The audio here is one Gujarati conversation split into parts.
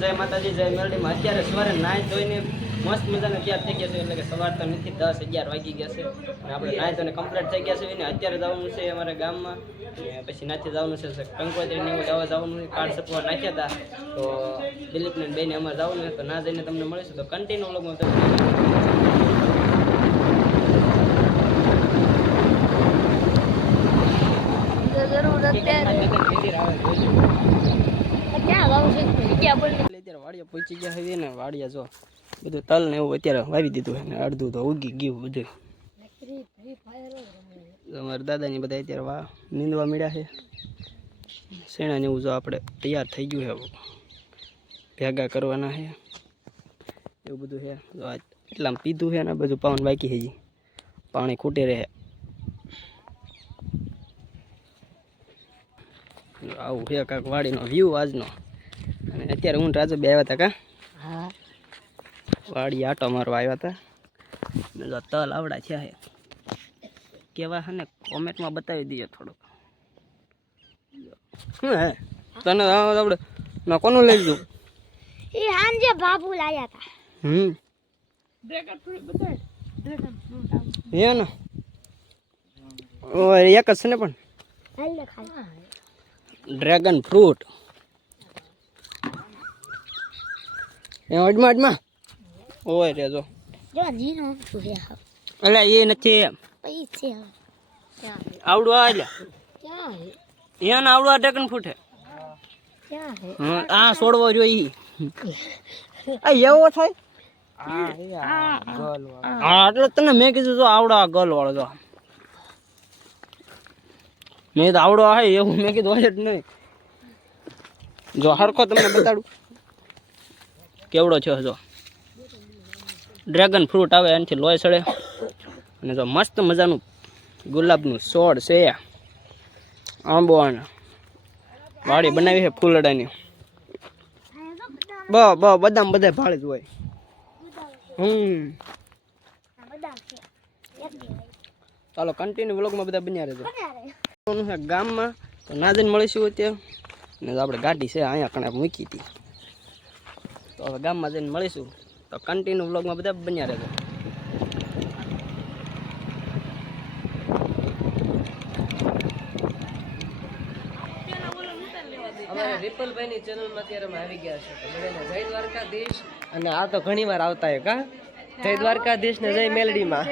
જય માતાજી, જય મેલડીમાં. અત્યારે સવારે નાહી ધોઈને મસ્ત મજાને તૈયાર થઈ ગયા છે. એટલે કે સવાર તો નથી, 10-11 વાગી ગયા છે અને આપણે નાહી ધોઈને કમ્પ્લીટ થઈ ગયા છે. અને અત્યારે જવાનું છે અમારા ગામમાં અને પછી નાથી જવાનું છે કંકોત્રીને એવું દવા જવાનું છે. કાર્ડ સપવા નાખ્યા હતા તો દિલીપને બેને અમારે જવાનું છે. તો ના જઈને તમને મળીશું તો કન્ટિન્યુ લોગમાં વાડિયા પહોંચી ગયા છે ને વાડિયા જો બધું તલ ને એવું અત્યારે વાવી દીધું છે ને અડધું તો ઉગી ગયું બધું. અમારા દાદાની બધા અત્યારે નીંદવા મળ્યા છે. શેણા ને એવું જો આપણે તૈયાર થઈ ગયું છે, ભેગા કરવાના છે એવું બધું છે. એટલામાં પીધું છે ને બધું પાવાનું બાકી છે, પાણી ખૂટે રહે. આવું છે કાંક વાડીનો વ્યૂ આજનો. અને અત્યારે હું રાજુ બે આવ્યા હતા કા વાડી આટો મારવા આવ્યા હતા. તલ આવડા છે કેવા છે ને કોમેન્ટમાં બતાવી દઈએ થોડુંક. શું હે તને આપણે ના કોનું લઈ લીધું? એ હાંજે બાબુ લાયા હતા. ડ્રેગન ફ્રૂટ બતાય. ડ્રેગન ફ્રૂટ હે ને ઓ એક જ છે ને પણ હાલ ખાય ડ્રેગન ફ્રૂટ એ અડમાં ઓય રે જો જીનો શું હે અલા એ નથી પૈસે આવડું આ લે ક્યાં હે એને આવડું આ ડ્રેગન ફ્રૂટ હે ક્યાં હે આ છોડવો જોઈ આ એવો થાય. હા એટલે તને મેં કીધું જો આવડો આ ગલ વાળો જો મેં તો આવડો આવે એવું મેં કીધું હોય જ નહીં. જો હરખો તમને બતાડું કેવડો છે. જો ડ્રેગન ફ્રૂટ આવે એનાથી લોહી સડે. અને જો મસ્ત મજાનું ગુલાબનું છોડ છે. આંબો વાડી બનાવી છે ફૂલડાની. બદામ બધા ભાડે જ હોય. ચાલો કન્ટિન્યુ વ્લોગમાં બધા બન્યા રહેજો. ગામમાં તો ના જઈને મળીશું અત્યારે. ને આપણે ગાડી છે અહીંયા કણે મૂકી હતી તો હવે ગામમાં જઈને મળીશું. તો કન્ટિન્યુ વ્લોગમાં બધા બન્યા રહેજો. અમારે રિપલભાઈની ચેનલમાં અત્યારે અમે આવી ગયા છે. જય દ્વારકાધીશ. અને આ તો ઘણી વાર આવતા હે કા જય દ્વારકાધીશ ને જય મેલડીમાં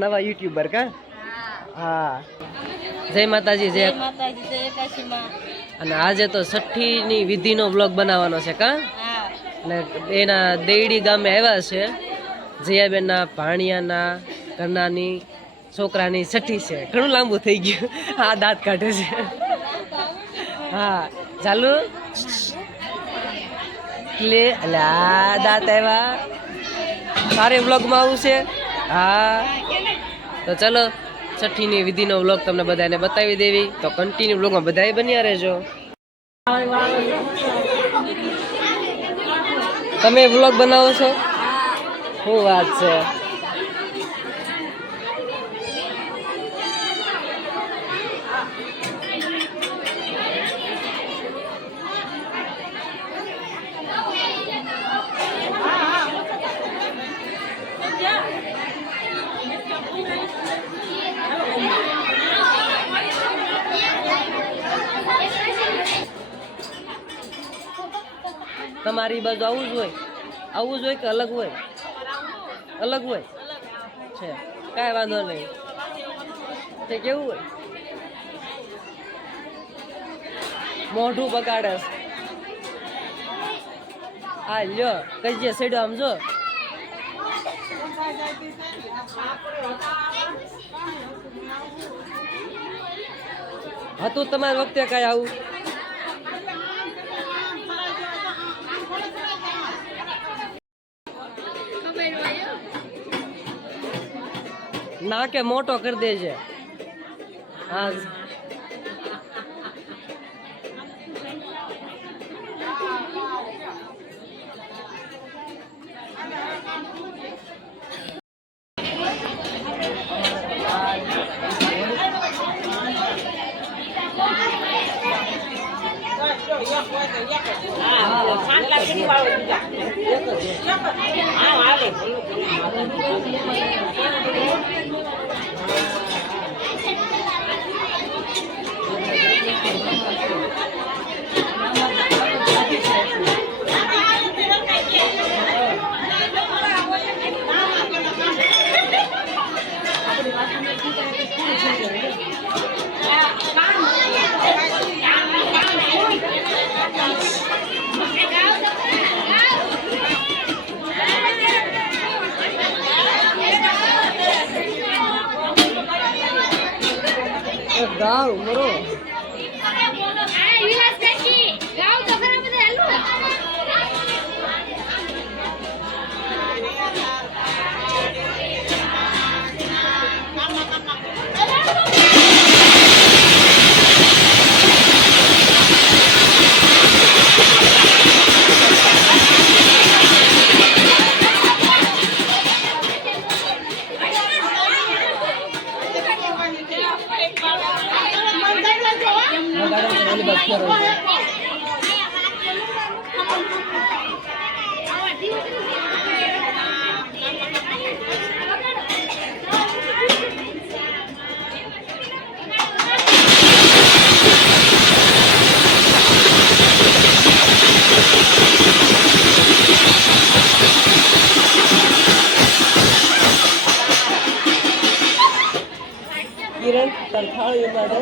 નવા યુટ્યુબર કા. હા જય માતાજી, જય માતાજી, જય એકાશીમાં. અને આજે તો છઠ્ઠીની વિધિનો વ્લોગ બનાવવાનો છે કા. અને એના દેયડી ગામે આવ્યા છે. જયાબેનના ભાણિયાના ઘરનાની છોકરાની છઠ્ઠી છે. ઘણું લાંબુ થઈ ગયું. હા દાંત કાઢે છે. હા ચાલુ એટલે અલા દાંત આવ્યા. સારે વ્લોગમાં આવું છે. હા તો ચલો છઠ્ઠીની વિધિનો વ્લોગ તમને બધાને બતાવી દેવી. તો કન્ટિન્યુ વ્લોગમાં બધાય બન્યા રહેજો. તમે વ્લોગ બનાવો છો? શું વાત છે. તમારી બાજુ આવું જ હોય? આવું જ હોય કે અલગ હોય? અલગ હોય છે, કાંઈ વાંધો નહીં. તે કેવું હોય? મોઢું બગાડે. આ લ્યો કઈ સેડો આમ જો. હતું તમારી વખતે કઈ આવું? ના કે મોટો કરી દેજે. હા ગાવ મરો કિરણ તરખાળી માટે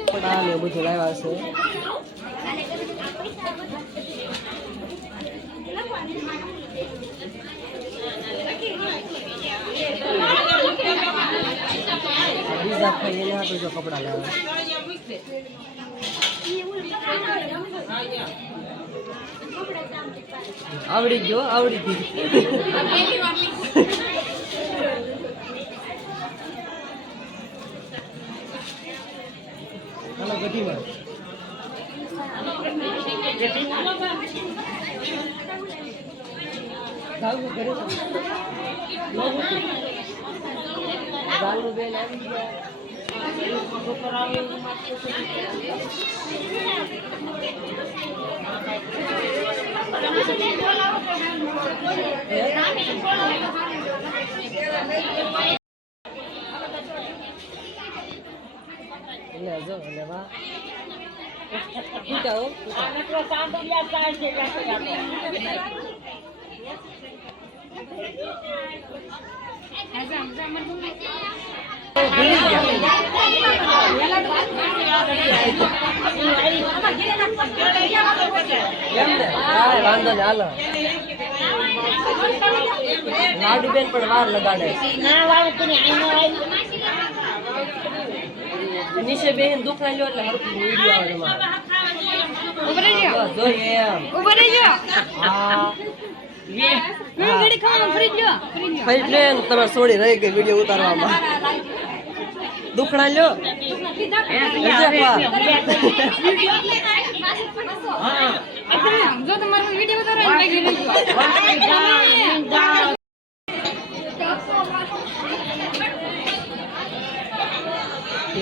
કપડા ને બધું લાવ્યા છે. બીજા ખાઈ એને આપણે જો કપડા લાવ્યા આવડી ગયો આવડી ગયું. બધીમાં ગાવું કરે ગાલું બેન આવી ગયા એટલે જો લેવા કૂટાઓ વાંધો ને હાલો લાડુ બેન પણ વાર લગાડે નીચે બેન દુખ ના લ્યો એટલે હરખું વિડિયો આવે તમારે જોઈએ એમ હા ફરી લે તમે છોડી રહી ગઈ વિડિયો ઉતારવામાં દુખણા લ્યો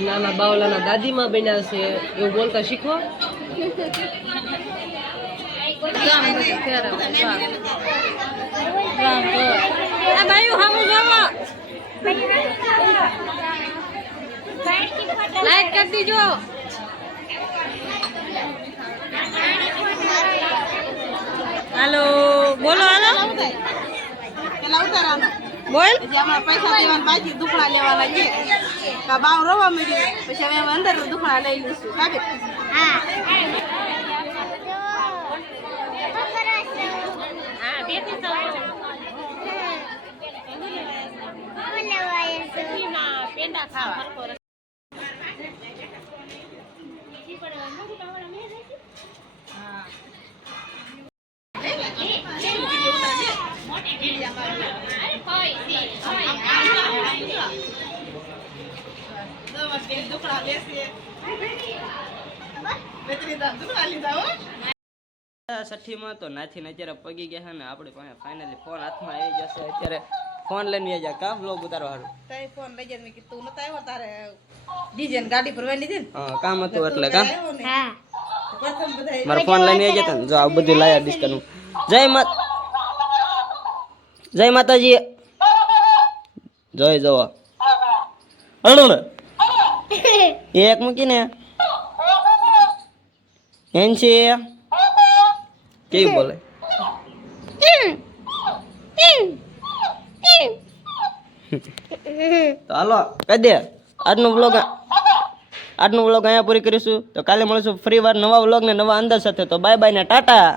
નાના બાવલાના દાદીમાં બન્યા છે એવું બોલતા શીખો લાઈક કરી દીજો હાલો બોલો હાલો પેલા ઉતારવાનો બોલ પછી અમારે પૈસા દેવાના બાકી દુખણા લેવાના છે કા બાવ રવા મળ્યું પછી અમે અંદર દુખણા લઈ લઈશું કાબે પેંડા ખાવા છઠ્ઠીમાં તો નાથી ને અત્યારે પગી ગયા છે ને આપણે પાસે ફાઇનલી ફોન હાથમાં આવી જશે અત્યારે ફોન લઈને આવી જાય કા વ્લોગ ઉતારવા હારું તારે ફોન લઈ જાય મેં કીધું તું નતો આવ્યો તારે ડીજે ને ગાડી ભરવાની લીધી ને હા કામ હતું એટલે કામ હા પ્રથમ બધા મારા ફોન લઈને આવી જતા ને જો આ બધું લાયા ડિસ્કનું જય માતાજી જય જવા અડણ એક મૂકીને એન છે કેવી બોલે તો હાલો કહી દે આજનો વ્લોગ અહીંયા પૂરી કરીશું તો કાલે મળીશું ફરી વાર નવા વ્લોગ ને નવા અંદર સાથે તો બાય બાય ને ટાટા